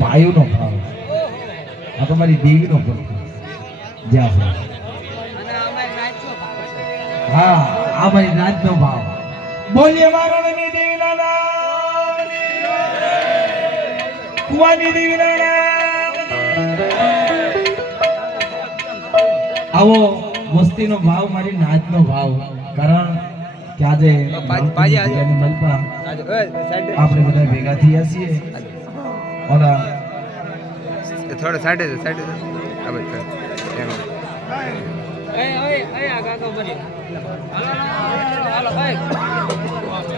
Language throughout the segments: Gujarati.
ભાઈઓનો ભાવ આ તમારી દેવીનો ભાવ જ્યાં હા આ મારી રાજનો ભાવ બોલીએ મારો ની દેવીના નામ કુવાની દેવીના નામ આવો વસ્તીનો ભાવ મારી નાચનો ભાવ કારણ કે આજે મલપા આપણે બધા ભેગા થયા છીએ ઓલા थोड़ा साइड अब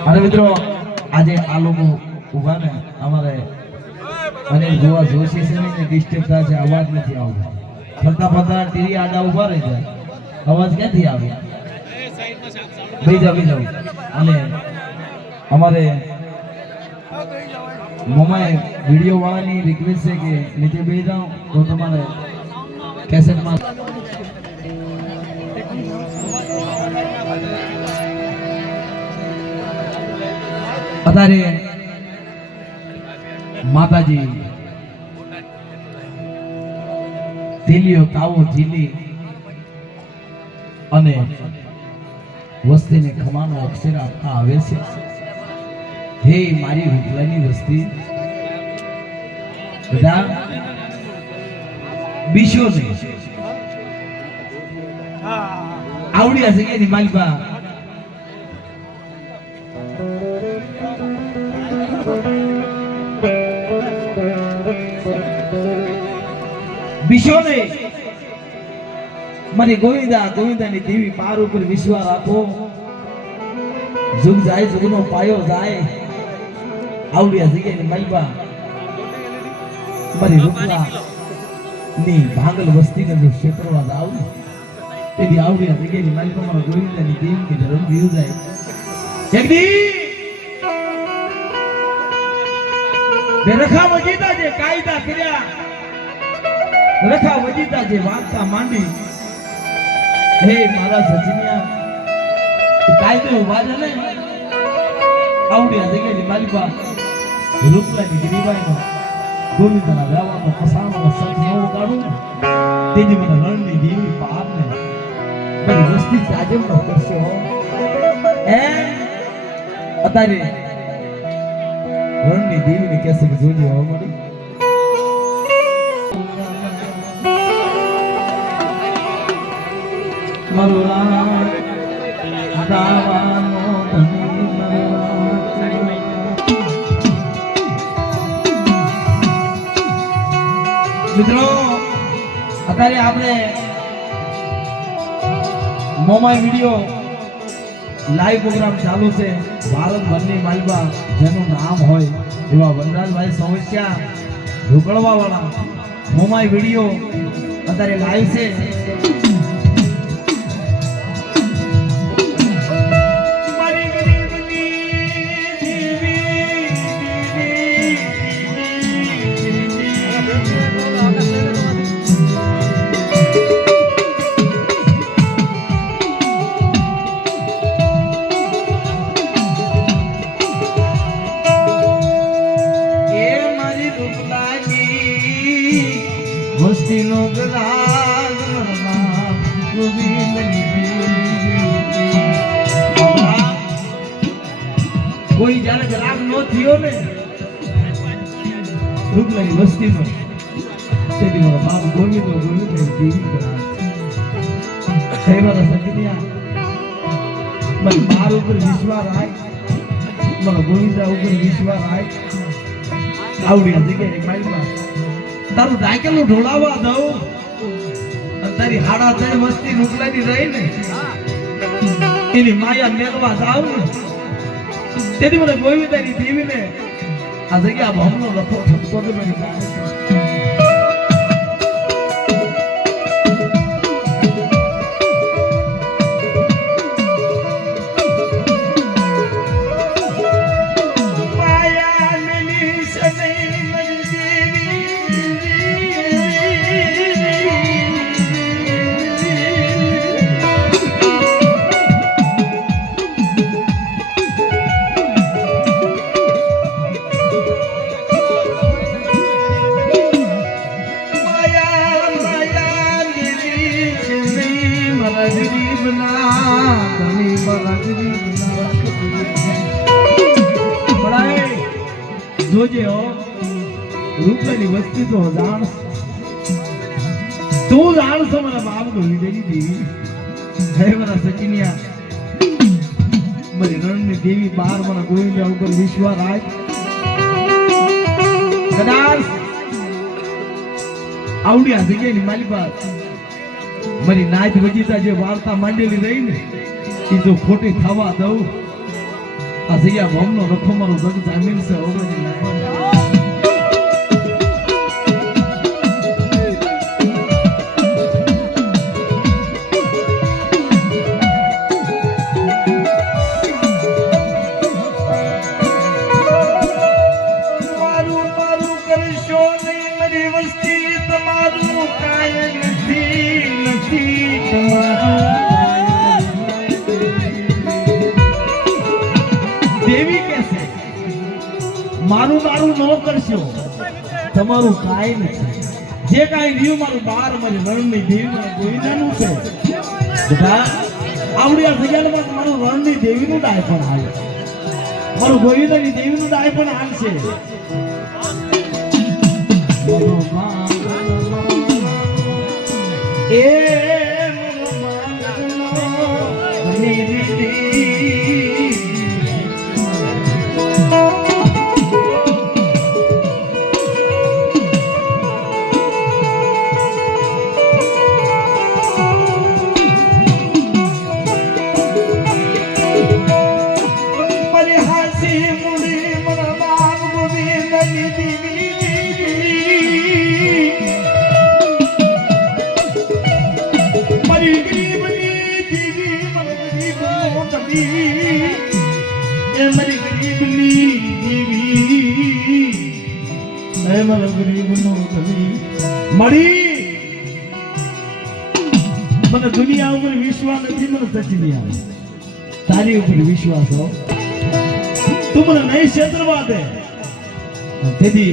अरे मित्रों आज आ लोग उभा ने हमारे अनिल गोवा जोशी से ने डिस्टर्ब था છે અવાજ નથી આવતો ફરતા ફરતા ટીવી આડા ઉભા રહી જાય અવાજ ક્યાંથી આવે બેજા અને हमारे મોમાએ વિડિયો વાળાની રિક્વેસ્ટ છે કે નીચે બેસી જાઓ તો તમારે કેસેટમાં અત્યારે માતાજી તીલિયો તાવો ઝીલી અને વસ્તીને ખમાનો અક્ષર આપતા આવે છે हे मारी रुपलानी वस्ती बता बिशो ने आवड़ी असे के मालपा बिशो ने मारी गोविंदा ने देवी पार ऊपर विश्वास राखो जुग जाए जुगनो पायो जाए आवड़िया जगह मलबा मरी रुपला नी भांगल वस्ती का जो क्षेत्रवाद आवड़ी तेरी आवड़िया जगह मलबा मारा गोविंदा नी देव के धर्म व्यू जाए जगदी रखा वजीता जे कायदा कर्या रखा वजीता जे वार्ता मांडी हे मारा सजनिया कायदे उभा ने आवड़िया जगह मलबा રૂપલાની ગરીબાઈનો ગોવિંદના ગાવાનો ફસાણો સત નવો કાઢું તેની મને રણની દેવી પારને મારી વસ્તી સાજમનો કરશે હો એ અત્યારે રણની દેવીને કેસે કે જોજે હો મને મારો રામ દાવાનો મિત્રો અત્યારે આપણે મોમાઈ વિડિયો લાઈવ પ્રોગ્રામ ચાલુ છે ભારત ભરની માલબા જેનું નામ હોય એવા વનરાજભાઈ સોવસિયા ઢોકળવા વાળા મોમાઈ વિડિયો અત્યારે લાઈવ છે ગ્રામ નો થયો ને રૂપલાની વસ્તીમાં તેથી મારો બાપ ગોવિંદ દેવી હે મારા સજ્જનિયા મને માર ઉપર વિશ્વાસ રાખ મારા ગોવિંદા ઉપર વિશ્વાસ રાખ આવડી આ જગ્યાએ મારીમાં તારું ડાયકલનું ઢોળાવા દઉં અને તારી હાડા ત્રણ વસ્તી રૂપલાની રહી ને એની માયા મેળવા જાવ ને તેથી મને ગોવિંદાની દેવીને આ જગ્યા ભમનો લખો ઠપકો તો નહીં જોજે હો રૂપલાની વસ્તી તો જાણ તું જાણશો મારા બાપ ગોવિંદાની દેવી હે મારા સચિનિયા મારી રણની દેવી બાર મારા ગોવિંદા ઉપર વિશ્વાસ રાખ કદાચ આવડી આ જગ્યાની મારી પાસે મારી નાચ વજીતા જે વાર્તા માંડેલી રહી ને એ જો ખોટી થવા દઉં આ જગ્યા ભમનો રખો મારો જગ જામીન છે ઓગણી દેવી કહેશે મારું મારું ન કરશો તમારું કાંઈ નથી જે કાંઈ રહ્યું મારું બાર મારી રણની દેવી ગોવિંદાનું છે બધા આવડી આ જગ્યામાં મારું રણની દેવીનું ડાય પણ હાલે મારું ગોવિંદાની દેવીનું ડાય પણ હાલશે એ મને દુનિયા ઉપર વિશ્વાસ નથી મને સચી આવે તારી ઉપર વિશ્વાસ હો તું મને નહીં છેતરવા દે તેથી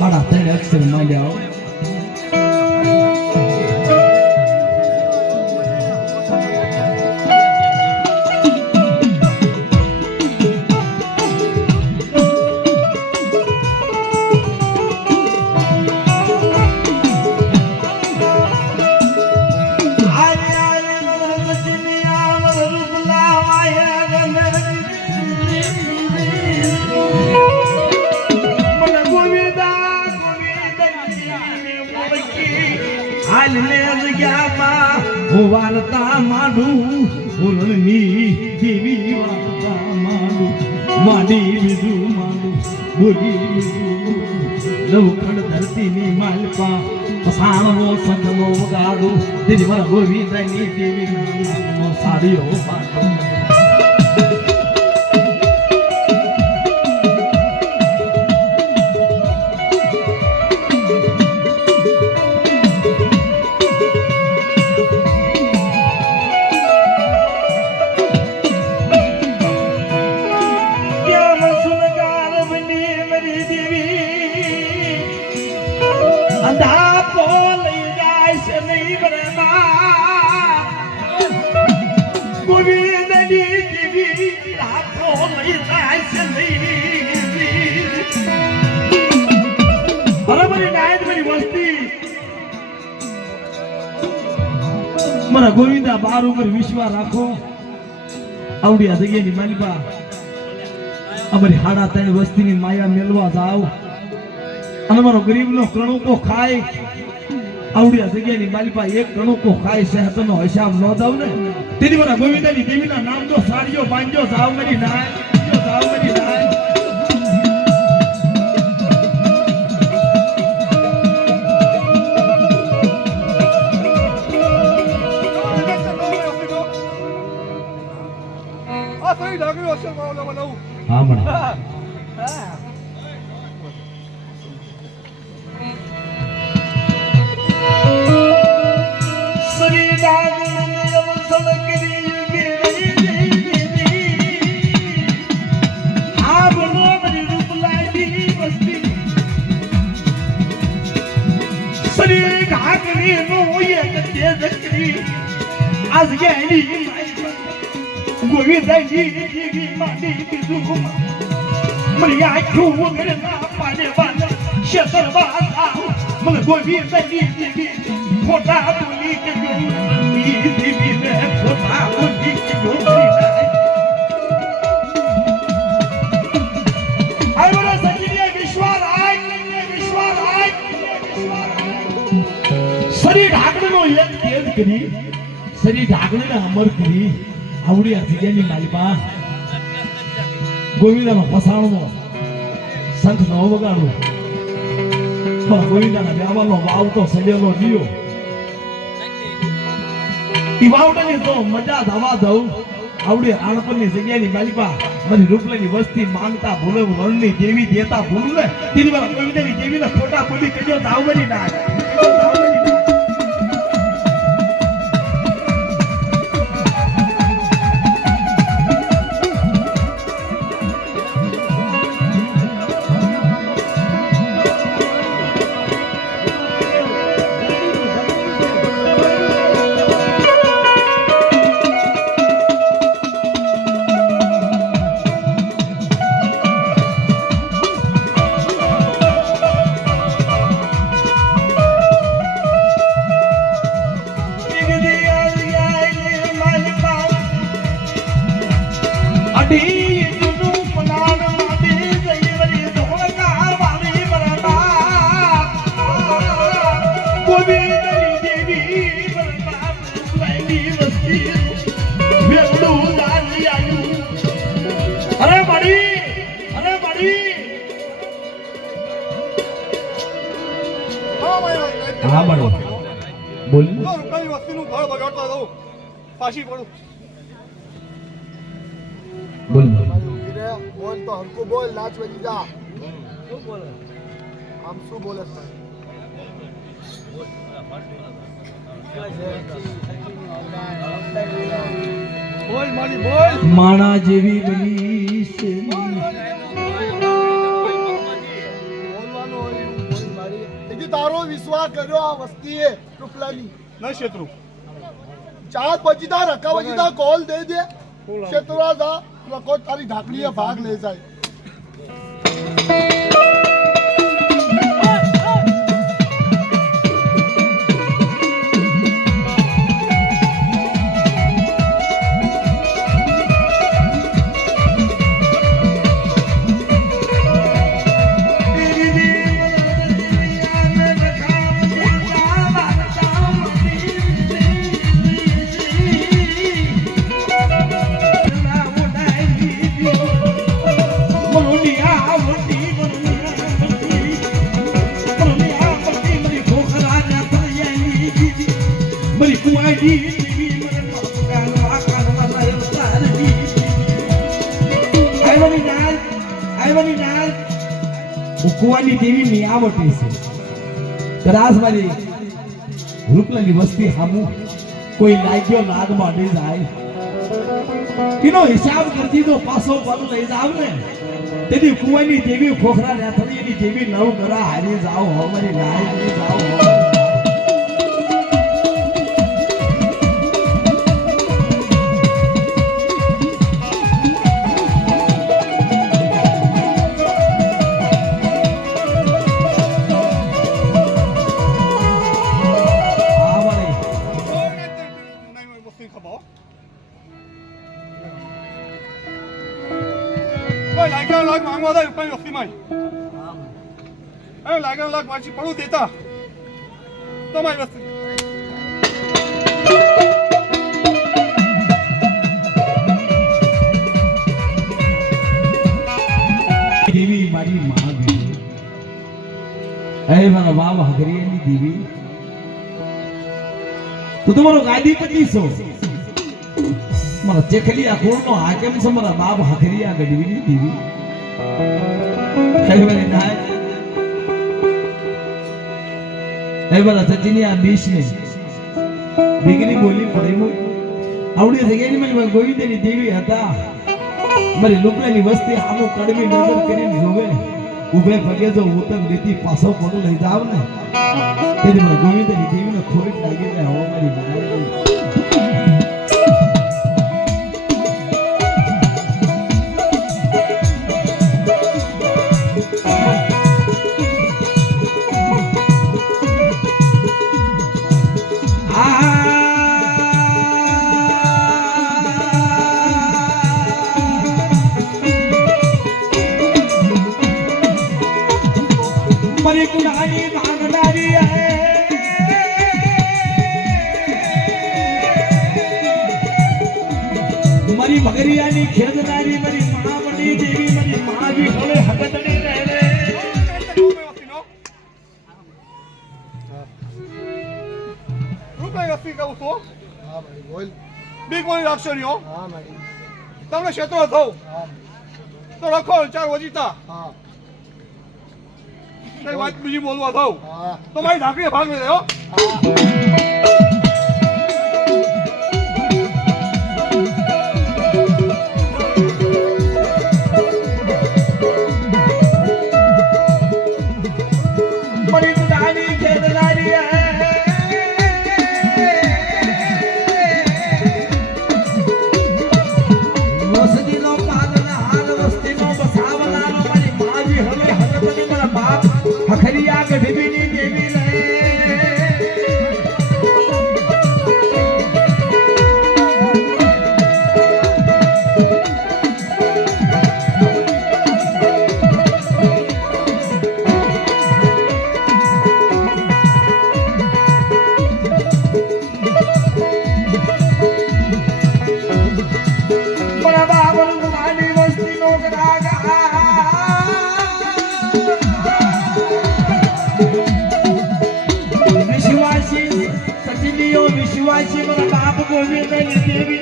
મારા ત્રણ અક્ષર માંડ્યા વાર્તા માંડું ભૂલની કેવી વાર્તા માંડું માંડી બીજું માંડું બોલી બીજું લવખડ ધરતીની માલપા પસાણનો સંગનો વગાડું દીદી મારા ગોવિંદાની દેવી સાડીઓ પાડું ગોવિંદની મારા ગોવિંદા બાર ઉપર વિશ્વાસ રાખો આવડી આ જગ્યાની માલિકા અમારી 3.5 વસ્તીની માયા મેળવા જાવ અને મારો ગરીબનો કણુકો ખાય આવડી આ જગ્યાની માલિકા એક કણુકો ખાય સહેતનો હિસાબ ન દઉં ને તેથી મારા ગોવિંદાની દેવીના નામનો સાડીઓ બાંધ્યો જાવ મારી નાય જાવ મારી નાય હા મને સરી ડાગને અવસલ કરી આ બોલો મારી રૂપ લાગી વસ્તી સરી ડાગને નો એક તેજ કરી આજ ગેલી ગોવિંદાજી દેવી માની બીજું મને આખું વગર ના પાડે બાદ શેતરવા મને ગોવિંદાજી દેવી ખોટા બોલી કે ગોવિંદી દેવીને ખોટા બોલી કે ગોવિંદા આયરો સજીએ વિશ્વાસ આય શરીર ઢાકણનો એક તેજ કરી શરીર ઢાકણીને અમર કરી આવડી આ જગ્યાની માલિકા ગોવિંદાનો ફસાણનો શંખ ન વગાડો ગોવિંદાના વ્યાવાનો વાવતો સડેલો દિયો ઈ વાવડાની તો મજા થવા દઉં આવડી આણપણની જગ્યાની માલિકા મારી રૂપલાની વસ્તી માંગતા ભૂલે વરણની દેવી દેતા ભૂલે તેની મારા ગોવિંદાની દેવીને ખોટા બોલી કજો દાવરી ના હા બનો બોલ રૂપિયાની વસ્તીનું ઘર બગાડતો હતો પાછી પડું બોલ બોલ તો હમકો બોલ નાચ વજી જા શું બોલે આમ શું બોલે બોલ મારી બોલ માણા જેવી બની છે તારો વિશ્વાસ કર્યો આ વસ્તીએ રૂપલાની ના શેત્રુ ચાર બજીતા રકા બજીતા કોલ દે દે શેત્રુરા દા લકો તારી ઢાકણીએ ભાગ લે જાય કુવાની દેવી મિયાવટી છે કદાચ મારી રૂપલાની વસ્તી સામુ કોઈ લાગ્યો લાગમાં નહીં જાય એનો હિસાબ કરતી તો પાછો પર લઈ જાવ ને તેથી કુવાની દેવી ખોખરા રહેતી એની દેવી નવ કરા હારી જાવ હો મારી લાઈ નહીં જાવ હો કોઈ લાગ્યા લાગ માંગવા દે કોઈ વસ્તીમાં એ લાગ્યા લાગ પાછી પડું દેતા તમારી વસ્તી દેવી મારી માં દેવી એ મારા બાપ હગરિયાની દેવી તું તમારો ગાદીપતિ છો મારા ચેખલિયા કુળનો હાકેમ છે મારા બાપ હગરિયા ગઢવીની દેવી કઈ વાર ના એ મારા સચિનિયા બીશને દીકરી બોલી પડી આવડી જગ્યાની મારી ગોવિંદની દેવી હતા મારી લુકડાની વસ્તી આમો કડવી નજર કરીને જોવે ઉભે પગે જો ઉતર લીધી પાછો પડું લઈ જાવ ને તેથી મારી ગોવિંદની દેવીને ખોટ લાગી જાય હો મારી મારી मरी कुणाली भागणारी आहे मरी भगरियानी खेळणारी मरी महामणी देवी मरी महावी होळे हगतणी राहिले રૂપિયા વસ્તી કહું છું હા મારી બોલ બી કોઈ રાખશો નહીં હો હા મારી તમને ક્ષેત્રો થવું હા તો રખો ચાર વજીતા હા કઈ વાત બીજી બોલવા થવું હા તો મારી ઢાંકીએ ભાગ લઈ હો मरी कुणाली खेळणारी आहे वसतीनो पालनहार वस्तीनो बसावणारो मरी महावी होळे हगतणी मला बाप हखरिया गढवीनी देवी रे मला बाबल कुणाली वस्तीनो गरागा विश्वासी सचिलियो विश्वासी मला बाप गोविंदनी देवी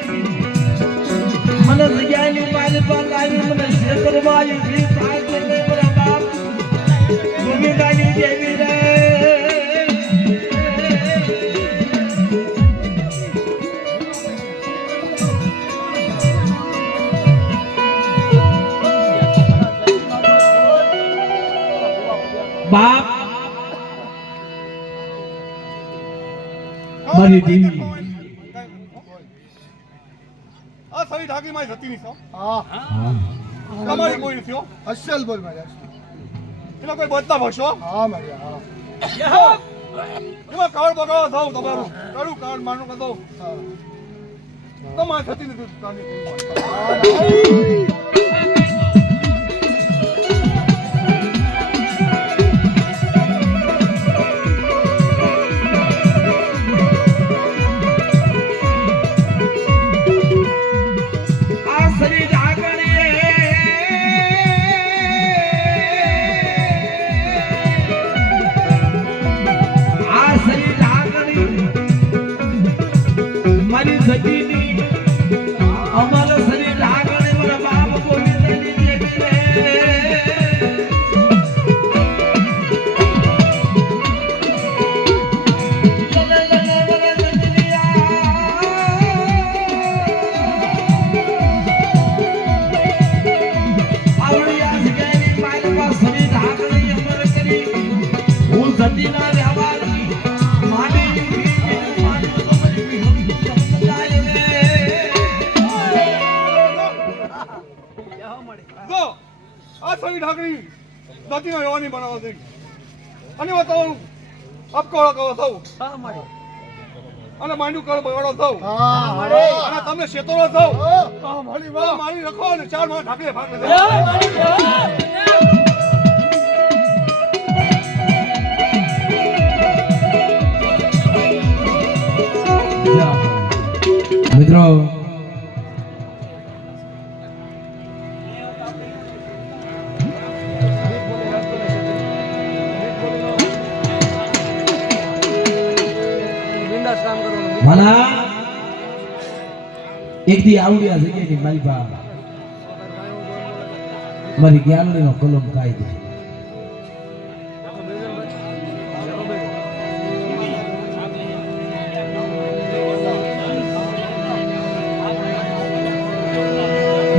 मला जग्यानी पाले पालावी मला शेतरबाई श्री पाळते मला बाप गोविंदनी देवी रे बाप મારી દેવી આ સરી ઢાંકી મારી જતી નહીં છો હા તમારી કોઈ નથી હો અસલ બોલ મારી એનો કોઈ બદલા ભરશો હા મારી હા એમાં કાર્ડ બગાડવા થાવ તમારું કરું કાર્ડ માનું કહો તમારી થતી નથી આ સરી ઢાકણી આ સરી ઢાકણી મારી સતીની અમારો સરી ઢાકણી મારા બાપ ગોવિંદની દેવી રે આવડિયા જગ્યાની માયમાં સરી ઢાકણી અમર કરી હું સતીના રહેવાની માડી માડી તો મારી વિહું સમજાય રે જો આ સરી ઢાંકણી જતીનો રહેવાની બનાવવા દે અને બતાવું અપકો કહો થવું અને માંડ્યું કરો બગાડો થઉં હા અને તમે શેતરો થઉં હા મારી વાહ મારી રખો અને 4 માં ઢાકલે ભાગ દે મિત્રો માલા એક દી આવડ્યા જગ્યાની માલપા મારી જ્ઞાનનો કલમ કાઈ દે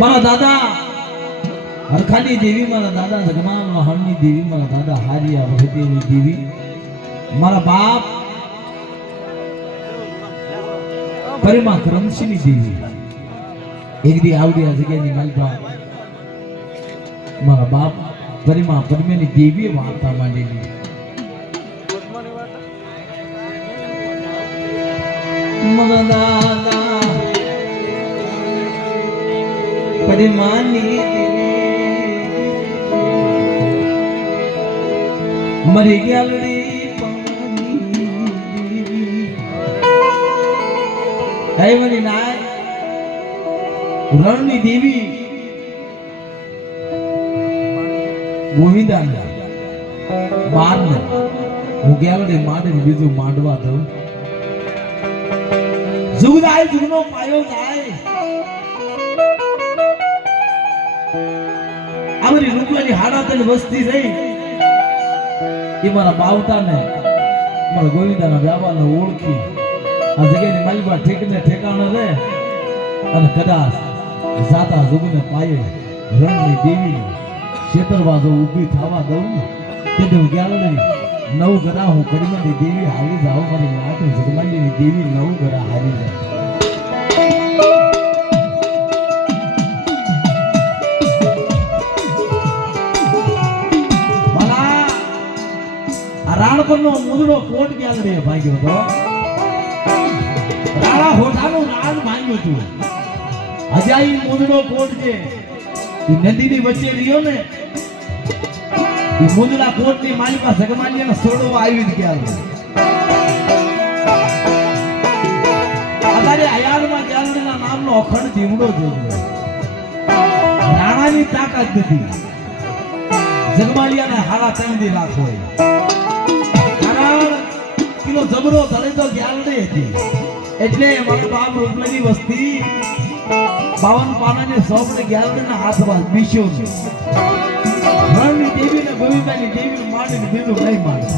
મારા દાદા હરખાની દેવી મારા દાદા જગમાન હરની દેવી મારા દાદા હારિયા વખતેની દેવી મારા બાપ પરિમા કરમશીની દેવી એક દી આવડી આ જગ્યાની માલપા મારા બાપ પરિમા પરમેની દેવીએ વાર્તા માંડેલી મારા દાદા પરિમાની મરી ગયાલડી હૈવની નાય રણની દેવી ગોવિંદાને બારને હું ગયાલડી માંડીને બીજું માંડવા દઉં જુગ જાય જુગનો પાયો જાય અમારી રૂપલાની હાડાતન વસ્તી રહી એ મારા બાવતાને મારા ગોવિંદાના વ્યાપારને ઓળખી આ જગ્યાની માલિકા ઠેકને ઠેકાણે રહે અને કદાચ જાતા જુગને પાયે રણની દેવી ક્ષેત્રવા જો ઊભી થવા દઉં તે હું ગયા નહીં નવ ગરા હું કડીમાંની દેવી હારી જાઉં મારી નાટ જગમાલીની દેવી નવ ગરા હારી જાય રાણપરનો મુદડો કોટ ક્યાં ભાગ્યો હતો રાણા હોઠાનું રાજ ભાંગ્યું હતું અજાઈ મુદડો કોટ છે એ નદીની વચ્ચે રહ્યો ને એ મુદડા કોટની માલિકા જગમાલીને સોડવા આવી જ ગયા અત્યારે અયારમાં ચાલના નામનો અખંડ દીવડો જોયો રાણાની તાકાત નથી જગમાલિયાને હાડા 3 લાખ હોય કિલો જબરો ધરે તો ગ્યાલડી હતી એટલે મારા બાપ રૂપલાની વસ્તી 52 પાનાની સોપને ગ્યાલડીના હાથમાં બીસ્યો છે રણની દેવી ને ગોવિંદાની દેવી માંડીને બીજું નહીં માંડે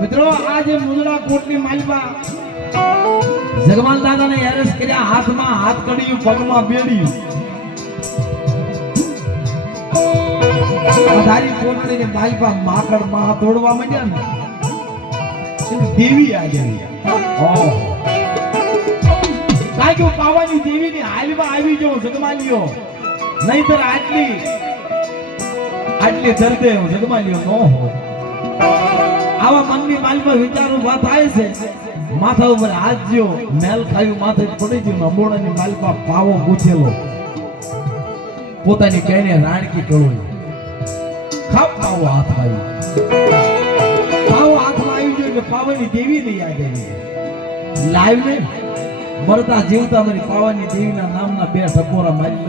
મિત્રો આજે મુદડા કોટની માલિકા જગમાલ દાદાને એરેસ્ટ કર્યા હાથમાં હાથ કડિયું પગમાં બેડ્યું અધારી કોટડીને માલિકા માકડ માં તોડવા માંડ્યા ને દેવી આવી ઓહ કાઈ પાવાની દેવીની હાલમાં આવી જો જગમાલિયો નહીતર આટલી દર્દે જગમાલિયો ન હો આવા મનની માલિકા વિચારો વાત થાય છે માથા ઉપર હાથ જો મેલ ખાયું માથે પડી ગયું અંબોડાની માલિકા પાવો પૂછેલો પોતાની કહીને રાણકી ટળોય ખાપ પાવો હાથમાં આવી ગયો એટલે પાવાની દેવી નહીં યાદ આવી લાઈવ ને મરતા જીવતા મારી પાવાની દેવીના નામના 2 ટકોરા મારી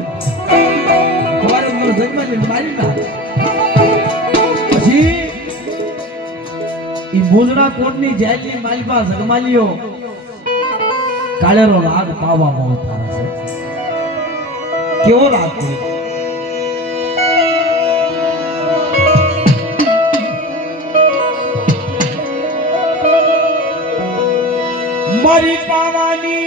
સવારે મને જગમાલી મારી ના પછી ઈ મુજડા કોટની જેટલી માલિકા જગમાલીઓ કાળેરો રાગ પાવામાં ઉતારે છે કેવો રાગ છે મારી પાવાની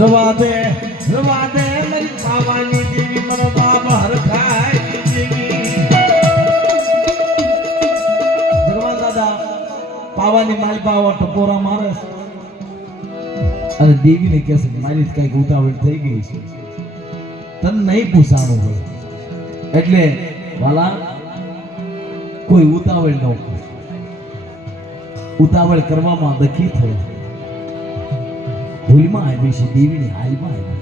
રવા દે મારી પાવાની દેવી મારો બાપ હરખાય દેવી જગવાન દાદા પાવાની મારી પાવા ટપોરા મારે છે. અને દેવીને કહે છે કે મારી કઈક ઉતાવળ થઈ ગઈ છે, તને નહીં પૂછાણું હોય એટલે વાલા કોઈ ઉતાવળ ન કરે. ઉતાવળ કરવામાં દખી થયો, ભૂલમાં આવી છે, દેવીની હાલમાં આવી.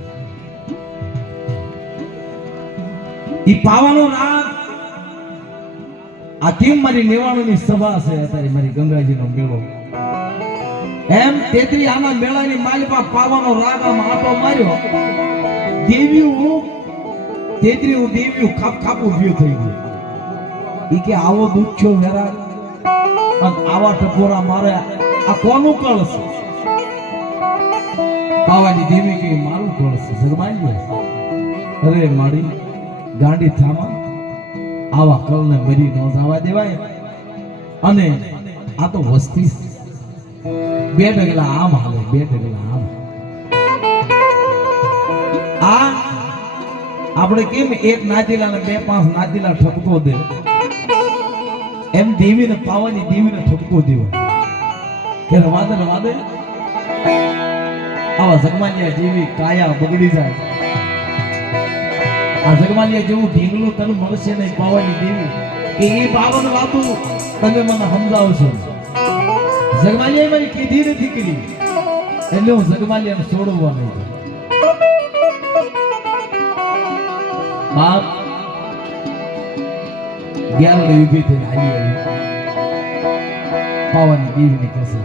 ઈ પાવાનો રાગ આ કેમ મારી નેવાણોની સભા છે અત્યારે મારી ગંગાજીનો મેળો એમ 33 આના મેળાની માલિપા પાવાનો રાગ આમ આટો માર્યો. દેવીઓ 33 દેવીઓ ખાપ ખાપ ઉભ્યો થઈ ગયો. ઈ કે આવો દુખ્યો વેરા અને આવા ટપોરા મારે આ કોનું કળ છે? પાવાની દેવી કે મારું કળ છે. શરમાઈ અરે મારી ગાંડી થામા, આવા કળને મરી ન જવા દેવાય. અને આ તો વસ્તી બે ડગલા આમ હાલે, બે ડગલા આમ. આ આપણે કેમ એક નાતીલા ને 2-5 નાતીલા ઠપકો દે એમ દેવીને પાવાની દેવીને ઠપકો દેવો કે રવાદે આવા જગમાલિયા જેવી કાયા બગડી જાય. આ જગમાલિયા જેવું ઢીંગલું તને મળશે નહીં પાવાની દેવી કે એ પાવન વાતું તમે મને સમજાવશો. જગમાલિયા મારી કીધી નથી કરી એટલે હું જગમાલિયાને છોડવા નહીં. બાપ ગ્યારડે ઊભી થઈ હાલી આવી પાવાની દેવીને કહેશે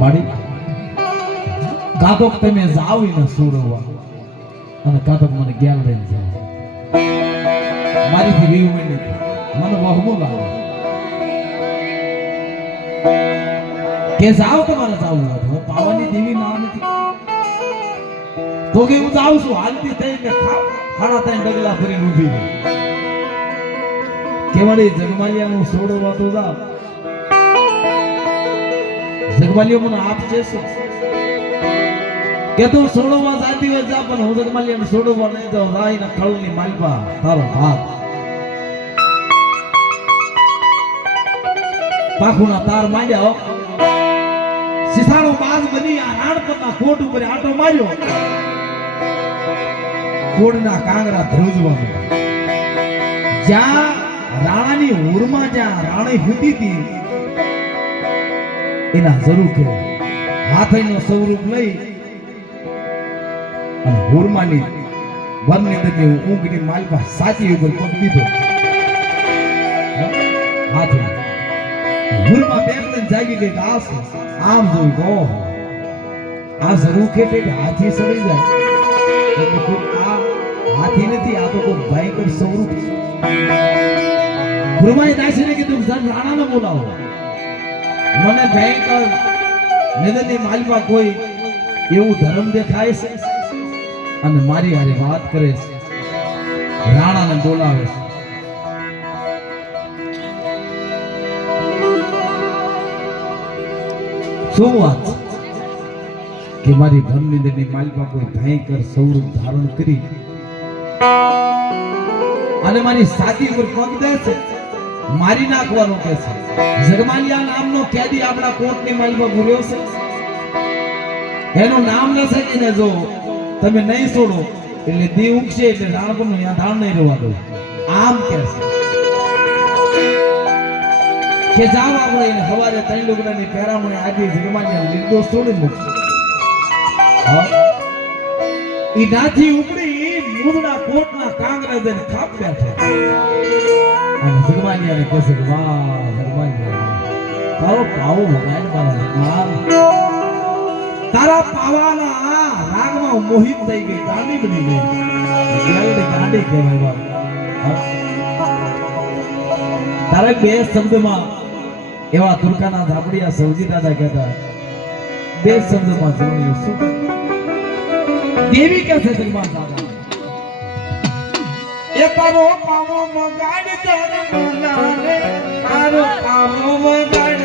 માડી કાતો તમે જાવ ને છોડવા અને કાતો મને ગ્યારડે જાવ. મારીથી 20 મિનિટ મને વહમો લાગે કે જાવ તમારે જાવું હોય પાવાની દેવી ના નથી તો કે હું જાઉં છું હાલતી થઈને ખાડા થઈને ડગલા ફરીને ઊભી રહી કેવાડી જગમાલિયાનું છોડવા તો જા. જગમાલિયો મને આપશે શું કે તું છોડવા જાતી હોય જા, પણ હું જગમાલિયાને છોડવા નહીં જાઉં. રાઈના ખળની માલપા તારો ભાગ પાખુના તાર માંડ્યા સિસાણો બાજ બની આ રાણપતના કોટ ઉપર આટો માર્યો. કોડના કાંગરા ધ્રુજવા જ્યાં રાણાની ઉરમાં જ્યાં રાણી હુતી હતી એના જરૂર કે હાથનો સ્વરૂપ લઈ અને ઉરમાની બંને દગે ઊંઘની માલપા સાચી ઉપર પગ દીધો. હાથ ઉરમાં બેઠને જાગી ગઈ આસ આમ જોઈ ગો આ જરૂર કે હાથી સડી જાય એટલે કોઈ આ હાથી નથી, આ તો કોઈ ભયંકર સ્વરૂપ છે. ગુરુમાએ દાસીને કીધું જન રાણાને બોલાવો, મને ભયંકર નદનની માલમાં કોઈ એવું ધર્મ દેખાય છે અને મારી હારે વાત કરે છે. રાણાને બોલાવે છે. શું વાત કે મારી ધર્મની નદનની માલમાં કોઈ ભયંકર સ્વરૂપ ધારણ કરી અને મારી સાથી ઉપર પગ દે છે, મારી નાખવાનો કે છે. જગમાલિયા નામનો કેદી આપણા કોર્ટની માલમાં ગુર્યો છે. એનું નામ ન શકીને જો તમે નહીં છોડો એટલે દી ઉગશે એટલે રાણપનું ત્યાં ધાણ નહીં રહેવા દો. આમ કે છે કે જાવ આપણે એને સવારે 3 લુગડાની પહેરામણી આગી જગમાલિયા નિર્દોષ છોડી મૂકશે. ઈ નાથી ઉપડી મુદડા કોટના કાંગરા દઈને ખાપ બેઠે અને જગમાલિયાને કહે છે વાહ જગમાલિયા તારો પાવો ભગાય મારા તારા પાવાના રાગમાં મોહિત થઈ ગઈ, ગાંડી બની ગઈ. ગાંડી કહેવાય. તારે 2 શબ્દમાં એવા તુરકાના ધાપડિયા સૌજી દાદા કહેતા 2 શબ્દમાં જોયું શું દેવી કે છે જગમાલ દાદા એ તારો પાવો મગાડ જરમનાને તારો પાવો મગાડ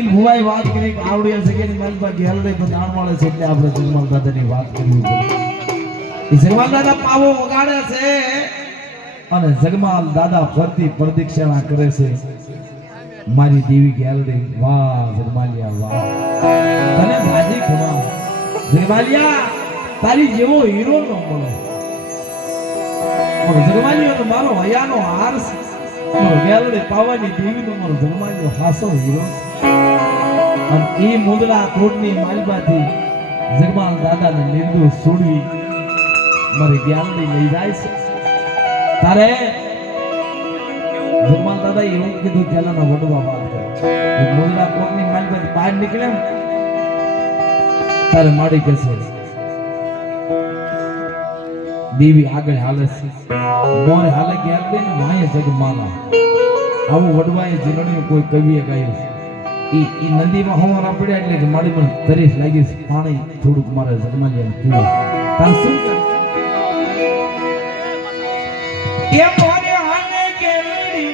અનિલ ભુવાએ વાત કરી કે આવડિયા છે કે માલબા ગેલ રે બધાણ મળે છે એટલે આપણે જગમાલ દાદાની વાત કરવી પડે. જગમાલ દાદા પાવો વગાડે છે અને જગમાલ દાદા ફરતી પ્રદક્ષિણા કરે છે. મારી દેવી ગેલ રે વાહ જગમાલિયા વાહ તને ભાજી ખવા જગમાલિયા તારી જેવો હીરો ન મળે. જગમાલિયો તો મારો હયાનો હાર છે. ગેલડી પાવાની દેવી નો મારો જગમાલિયો હાસો હીરો. અને એ મુદડા કોટની માલબાથી જગમાલ દાદાને નિર્દોષ છોડવી મારી ગેલડી લઈ જાય છે. તારે જગમાલ દાદા એવું કીધું પેલાના વડવા વાત કરે મુદડા કોટની માલબાથી બહાર નીકળે ને તારે માડી કહેશે દેવી આગળ હાલે છે મોરે હાલે ગેલડી ને વાય જગમાલા. આવું વડવાએ જીરણ્યું કોઈ કવિએ ગાયું છે. ઈ નદીમાં હવારા પડ્યા એટલે કે મારી પણ તરીફ લાગી છે પાણી થોડુંક મારે જગમાલિયાને પીવું. તાર શું કર એ મોરે હાલે ગેલડી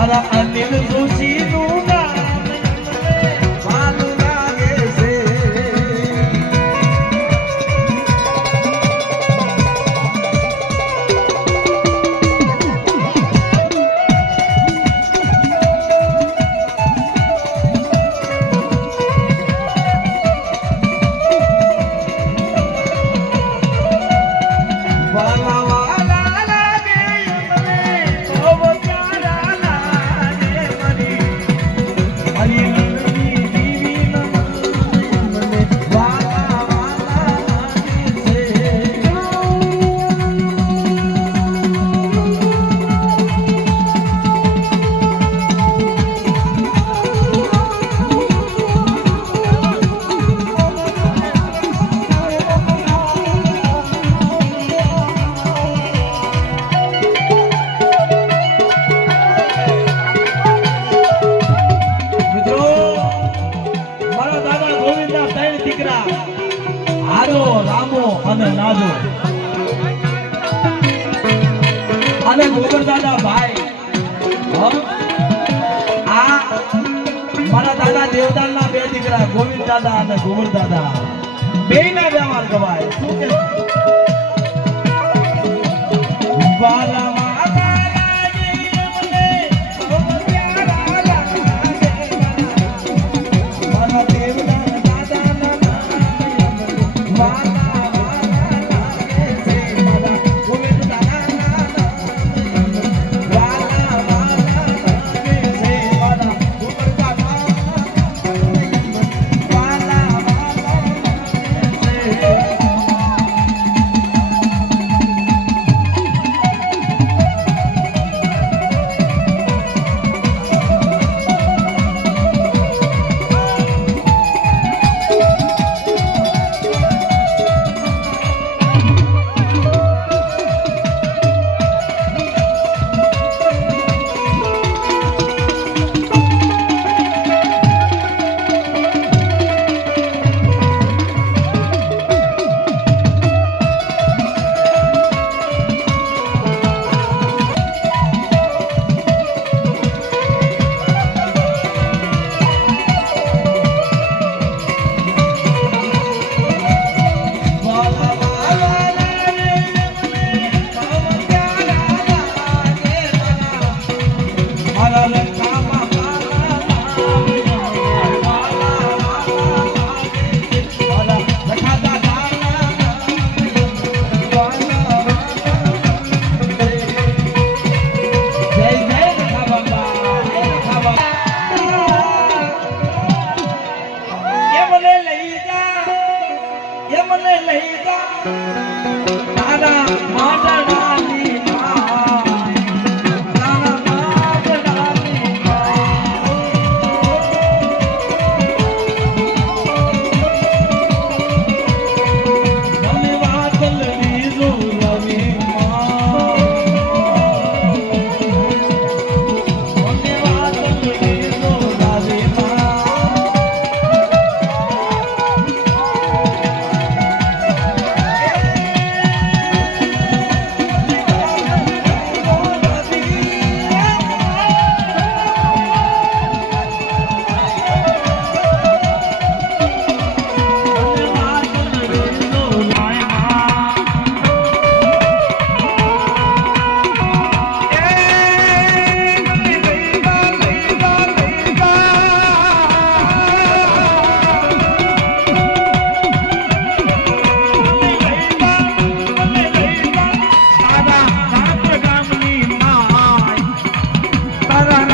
મારા અનિલ જોશીનું નામ સારું લાગે છે. વાલા વાલા લાગે મને બહુ પ્યારા લાગે મરી મારી નંદની દીવી મને વાલા વાલા લાગે છે. મિત્રો મારા દાદા ગોવિંદના ત્રણ દીકરા હારો રામો અને નાજો અને ગોબર દાદા ભાઈ આ મારા દાદા દેવદાનના બે દીકરા ગોવિંદ દાદા અને ગોબર દાદા બેયના વ્યવહાર ગવાય. શું કે વાલા તારા